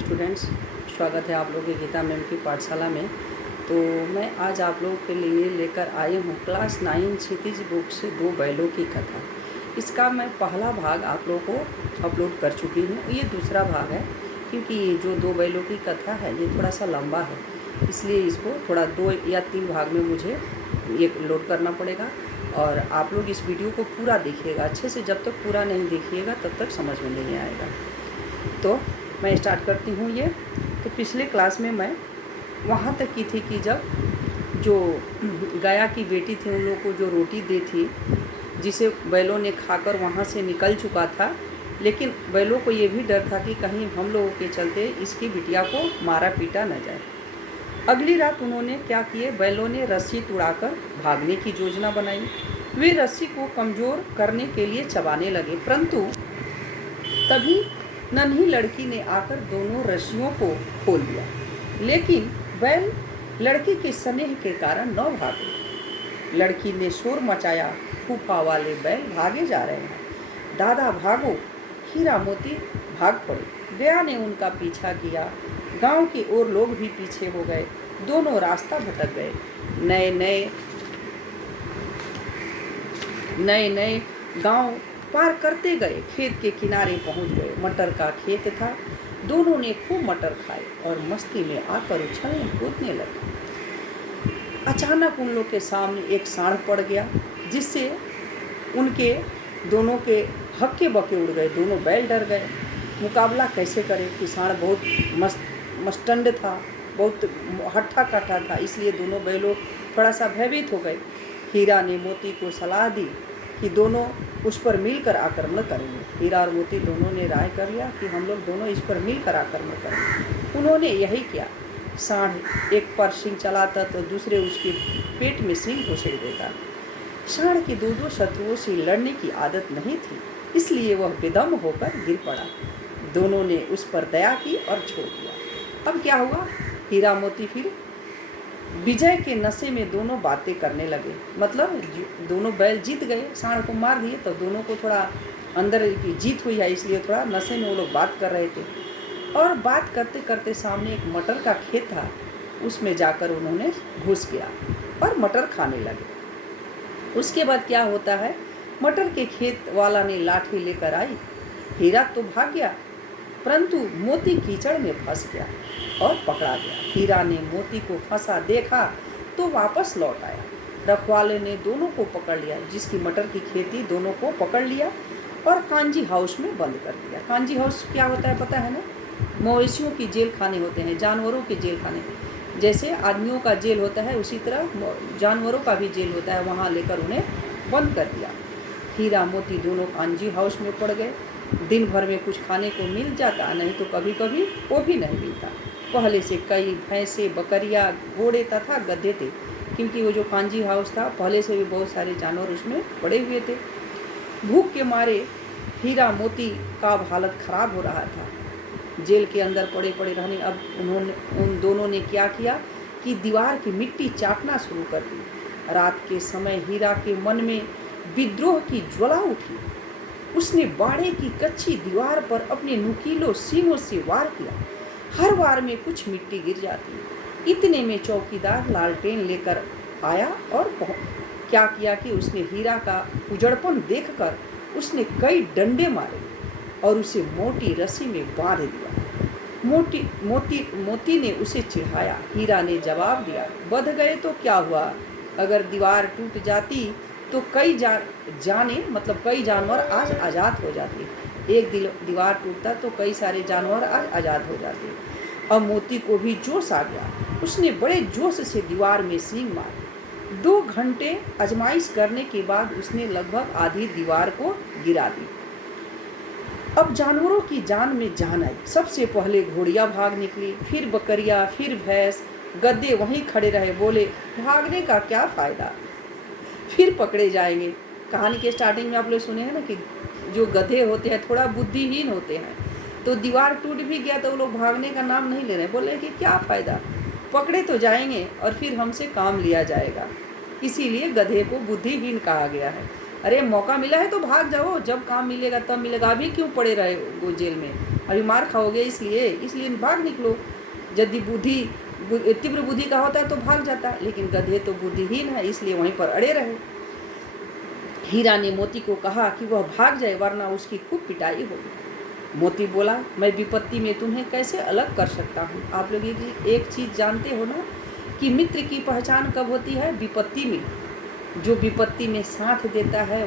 Students, स्वागत है आप लोगों की गीता मैम की पाठशाला में। तो मैं आज आप लोगों के लिए लेकर आई हूँ क्लास 9 क्षितिज बुक से दो बैलों की कथा। इसका मैं पहला भाग आप लोगों को अपलोड कर चुकी हूँ। ये दूसरा भाग है क्योंकि ये जो दो बैलों की कथा है ये थोड़ा सा लंबा है, इसलिए इसको थोड़ा 2 या 3 भाग में मुझे ये लोड करना पड़ेगा। और आप लोग इस वीडियो को पूरा देखिएगा अच्छे से। जब तक पूरा नहीं देखिएगा तब तक समझ में नहीं आएगा। तो मैं स्टार्ट करती हूँ ये। तो पिछले क्लास में मैं वहाँ तक की थी कि जब जो गया की बेटी थी उन लोगों को जो रोटी दी थी, जिसे बैलों ने खाकर वहाँ से निकल चुका था, लेकिन बैलों को ये भी डर था कि कहीं हम लोगों के चलते इसकी बिटिया को मारा पीटा न जाए। अगली रात उन्होंने क्या किए, बैलों ने रस्सी तुड़ाकर भागने की योजना बनाई। वे रस्सी को कमज़ोर करने के लिए चबाने लगे, परंतु तभी नन्ही लड़की ने आकर दोनों रस्सियों को खोल दिया। लेकिन बैल लड़की के स्नेह के कारण न भागे। लड़की ने शोर मचाया, फूफा वाले बैल भागे जा रहे हैं, दादा भागो। हीरा मोती भाग पड़े। गया ने उनका पीछा किया। गांव की ओर लोग भी पीछे हो गए। दोनों रास्ता भटक गए। नए नए गांव पार करते गए। खेत के किनारे पहुंच गए। मटर का खेत था। दोनों ने खूब मटर खाए और मस्ती में आकर उछलने कूदने लगे। अचानक उन लोग के सामने एक सांड पड़ गया, जिससे उनके दोनों के हक्के बके उड़ गए। दोनों बैल डर गए। मुकाबला कैसे करें कि सांड बहुत मस्टंड था, बहुत हट्ठा कट्ठा था, इसलिए दोनों बैलों थोड़ा सा भयभीत हो गए। हीरा ने मोती को सलाह दी कि दोनों उस पर मिलकर आक्रमण करेंगे। हीरा और मोती दोनों ने राय कर लिया कि हम लोग दोनों इस पर मिलकर आक्रमण करेंगे। उन्होंने यही किया। सांड एक पर सिंह चलाता तो दूसरे उसके पेट में सिंह घुसेड़ देता। सांड की दो शत्रुओं से लड़ने की आदत नहीं थी, इसलिए वह बेदम होकर गिर पड़ा। दोनों ने उस पर दया की और छोड़ दिया। अब क्या हुआ, हीरा मोती फिर विजय के नशे में दोनों बातें करने लगे। मतलब दोनों बैल जीत गए, सांड को मार दिए, तो दोनों को थोड़ा अंदर की जीत हुई है, इसलिए थोड़ा नशे में वो लोग बात कर रहे थे। और बात करते करते सामने एक मटर का खेत था, उसमें जाकर उन्होंने घुस गया और मटर खाने लगे। उसके बाद क्या होता है, मटर के खेत वाला ने लाठी लेकर आई। हीरा तो भाग गया, परंतु मोती कीचड़ में फंस गया और पकड़ा गया। हीरा ने मोती को फंसा देखा तो वापस लौट आया। रखवाले ने दोनों को पकड़ लिया, जिसकी मटर की खेती, दोनों को पकड़ लिया और कांजी हाउस में बंद कर दिया। कांजी हाउस क्या होता है पता है ना? मवेशियों की जेल खाने होते हैं, जानवरों के जेल खाने। जैसे आदमियों का जेल होता है उसी तरह जानवरों का भी जेल होता है, वहाँ लेकर उन्हें बंद कर दिया। हीरा मोती दोनों कांजी हाउस में पड़ गए। दिन भर में कुछ खाने को मिल जाता, नहीं तो कभी कभी वो भी नहीं मिलता। पहले से कई भैंसे, बकरियां, घोड़े तथा गधे थे, क्योंकि वो जो कांजी हाउस था पहले से भी बहुत सारे जानवर उसमें पड़े हुए थे। भूख के मारे हीरा मोती का हालत खराब हो रहा था, जेल के अंदर पड़े पड़े रहने। अब उन दोनों ने क्या किया कि दीवार की मिट्टी चाटना शुरू कर दी। रात के समय हीरा के मन में विद्रोह की ज्वाला उठी। उसने बाड़े की कच्ची दीवार पर अपने नुकीलों सींगों से वार किया। हर वार में कुछ मिट्टी गिर जाती। इतने में चौकीदार लालटेन लेकर आया और क्या किया कि उसने हीरा का उजड़पन देखकर उसने कई डंडे मारे और उसे मोटी रस्सी में बांध दिया। मोती ने उसे चिढ़ाया। हीरा ने जवाब दिया, बध गए तो क्या हुआ, अगर दीवार टूट जाती तो कई जानवर आज आज़ाद हो जाते। एक दीवार टूटता तो कई सारे जानवर आज आज़ाद हो जाते। अब मोती को भी जोश आ गया। उसने बड़े जोश से दीवार में सींग मारी। 2 घंटे आजमाइश करने के बाद उसने लगभग आधी दीवार को गिरा दी। अब जानवरों की जान में जान आई। सबसे पहले घोड़ियाँ भाग निकली, फिर बकरियाँ, फिर भैंस। गद्दे वहीं खड़े रहे, बोले भागने का क्या फ़ायदा, फिर पकड़े जाएंगे। कहानी के स्टार्टिंग में आप लोग सुने हैं ना कि जो गधे होते हैं थोड़ा बुद्धिहीन होते हैं, तो दीवार टूट भी गया तो वो लोग भागने का नाम नहीं ले रहे, बोले कि क्या फ़ायदा, पकड़े तो जाएंगे और फिर हमसे काम लिया जाएगा। इसीलिए गधे को बुद्धिहीन कहा गया है। अरे मौका मिला है तो भाग जाओ, जब काम मिलेगा तब मिलेगा, अभी क्यों पड़े रहे वो जेल में, अभी मार खाओगे इसलिए भाग निकलो। यदि तीव्र बुद्धि का होता तो भाग जाता, लेकिन गधे तो बुद्धिहीन है, इसलिए वहीं पर अड़े रहे। हीरा ने मोती को कहा कि वह भाग जाए, वरना उसकी खूब पिटाई होगी। मोती बोला, मैं विपत्ति में तुम्हें कैसे अलग कर सकता हूँ। आप लोग एक चीज़ जानते हो ना कि मित्र की पहचान कब होती है? विपत्ति में। जो विपत्ति में साथ देता है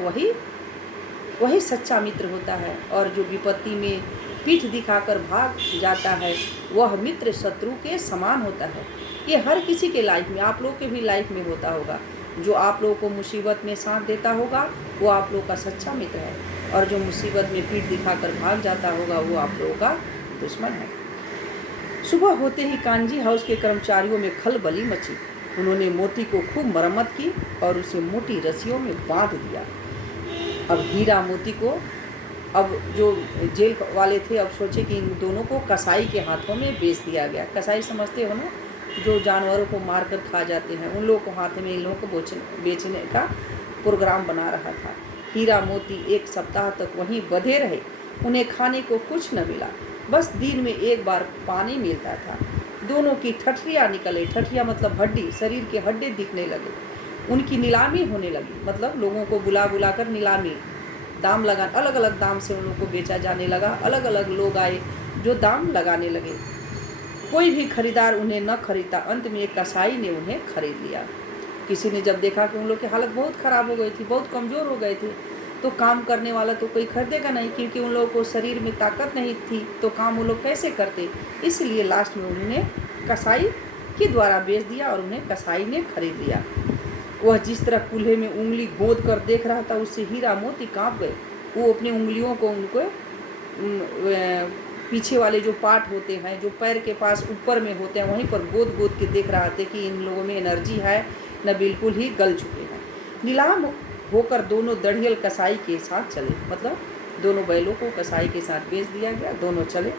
वही सच्चा मित्र होता है, और जो विपत्ति में पीठ दिखाकर भाग जाता है वह मित्र शत्रु के समान होता है। ये हर किसी के लाइफ में, आप लोग के भी लाइफ में होता होगा। जो आप लोगों को मुसीबत में साथ देता होगा वो आप लोगों का सच्चा मित्र है, और जो मुसीबत में पीठ दिखाकर भाग जाता होगा वो आप लोगों का दुश्मन है। सुबह होते ही कांजी हाउस के कर्मचारियों में खलबली मची। उन्होंने मोती को खूब मरम्मत की और उसे मोटी रस्सियों में बांध दिया। अब हीरा मोती को, अब जो जेल वाले थे, अब सोचे कि इन दोनों को कसाई के हाथों में बेच दिया गया। कसाई समझते हो ना, जो जानवरों को मारकर खा जाते हैं, उन लोगों को हाथ में इन लोगों को बेचने का प्रोग्राम बना रहा था। हीरा मोती 1 सप्ताह तक वहीं बंधे रहे। उन्हें खाने को कुछ न मिला, बस दिन में 1 बार पानी मिलता था। दोनों की ठठरियाँ निकले। ठठरियाँ मतलब हड्डी, शरीर के हड्डी दिखने लगे। उनकी नीलामी होने लगी, मतलब लोगों को बुला कर नीलामी, दाम लगा, अलग अलग दाम से उन लोगों को बेचा जाने लगा। अलग अलग लोग आए जो दाम लगाने लगे। कोई भी खरीदार उन्हें न खरीदता। अंत में एक कसाई ने उन्हें खरीद लिया। किसी ने जब देखा कि उन लोग की हालत बहुत ख़राब हो गई थी, बहुत कमज़ोर हो गए थे, तो काम करने वाला तो कोई खरीदेगा नहीं, क्योंकि उन लोगों को शरीर में ताकत नहीं थी, तो काम वो लोग कैसे करते। इसलिए लास्ट में उन्होंने कसाई के द्वारा बेच दिया और उन्हें कसाई ने खरीद लिया। वह जिस तरह कूल्हे में उंगली गोद कर देख रहा था, उससे हीरा मोती काँप गए। वो अपनी उंगलियों को, उनको पीछे वाले जो पार्ट होते हैं, जो पैर के पास ऊपर में होते हैं, वहीं पर गोद के देख रहा था कि इन लोगों में एनर्जी है न बिल्कुल ही गल चुके हैं। नीलाम होकर दोनों दढ़ियल कसाई के साथ चले, मतलब दोनों बैलों को कसाई के साथ बेच दिया गया। दोनों चले,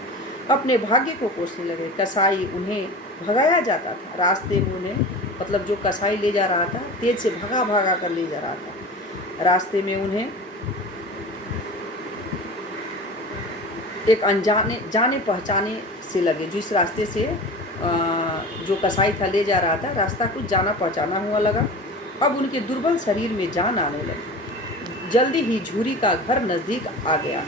अपने भाग्य को कोसने लगे। कसाई उन्हें भगाया जाता था, रास्ते में उन्हें, मतलब जो कसाई ले जा रहा था तेज से भगा कर ले जा रहा था। रास्ते में उन्हें एक अनजाने जाने पहचाने से लगे। जिस रास्ते से जो कसाई था ले जा रहा था, रास्ता कुछ जाना पहचाना हुआ लगा। अब उनके दुर्बल शरीर में जान आने लगी। जल्दी ही झूरी का घर नज़दीक आ गया।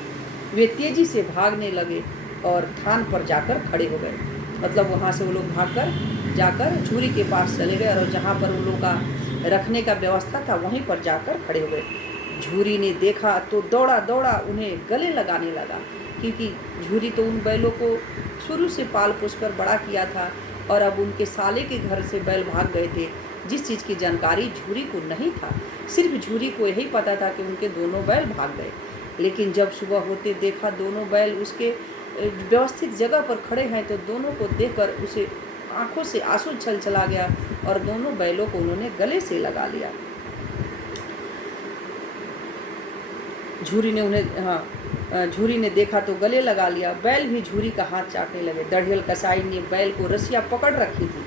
वे तेजी से भागने लगे और थान पर जाकर खड़े हो गए। मतलब वहाँ से वो लोग भागकर जाकर झूरी के पास चले गए, और जहाँ पर उन लोगों का रखने का व्यवस्था था वहीं पर जाकर खड़े हो गए। झूरी ने देखा तो दौड़ा उन्हें गले लगाने लगा, क्योंकि झूरी तो उन बैलों को शुरू से पाल पोस कर बड़ा किया था, और अब उनके साले के घर से बैल भाग गए थे। जिस चीज़ की जानकारी झूरी को नहीं था, सिर्फ झूरी को यही पता था कि उनके दोनों बैल भाग गए। लेकिन जब सुबह होते देखा दोनों बैल उसके व्यवस्थित जगह पर खड़े हैं, तो दोनों को देखकर उसे आंखों से आंसू चला गया, और दोनों बैलों को उन्होंने गले से लगा लिया। झूरी ने देखा तो गले लगा लिया। बैल भी झूरी का हाथ चाटने लगे। दढ़ियल कसाई ने बैल को रस्सियाँ पकड़ रखी थी।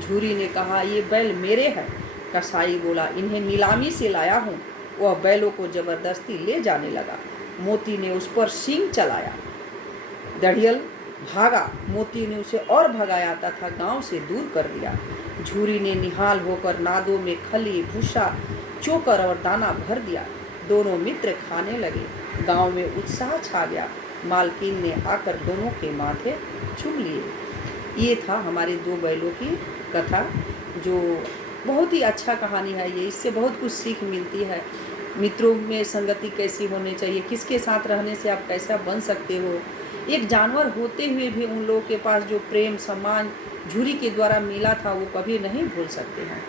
झूरी ने कहा, ये बैल मेरे हैं। कसाई बोला, इन्हें नीलामी से लाया हूँ। वह बैलों को जबरदस्ती ले जाने लगा। मोती ने उस पर सींग चलाया। दढ़ियल भागा। मोती ने उसे और भगाया तथा गांव से दूर कर दिया। झूरी ने निहाल होकर नादों में खली, भूसा, चोकर और दाना भर दिया। दोनों मित्र खाने लगे। गांव में उत्साह छा गया। मालकिन ने आकर दोनों के माथे चूम लिए। ये था हमारे 2 बैलों की कथा, जो बहुत ही अच्छा कहानी है। ये इससे बहुत कुछ सीख मिलती है। मित्रों में संगति कैसी होनी चाहिए, किसके साथ रहने से आप कैसा बन सकते हो। एक जानवर होते हुए भी उन लोगों के पास जो प्रेम सम्मान झूरी के द्वारा मिला था वो कभी नहीं भूल सकते हैं।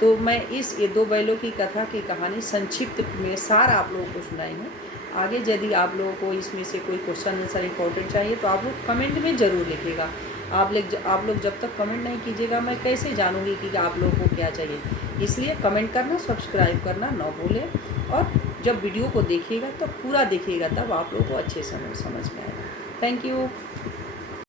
तो मैं ये 2 बैलों की कथा की कहानी संक्षिप्त में सार आप लोगों को सुनाई हूँ। आगे यदि आप लोगों को इसमें से कोई क्वेश्चन आंसर इम्पोर्टेंट चाहिए तो आप लोग कमेंट में ज़रूर लिखिएगा। आप लोग जब तक कमेंट नहीं कीजिएगा मैं कैसे जानूँगी कि आप लोगों को क्या चाहिए। इसलिए कमेंट करना, सब्सक्राइब करना ना भूलें, और जब वीडियो को देखिएगा तो पूरा देखिएगा, तब आप लोगों को अच्छे समझ में आएगा। Thank you.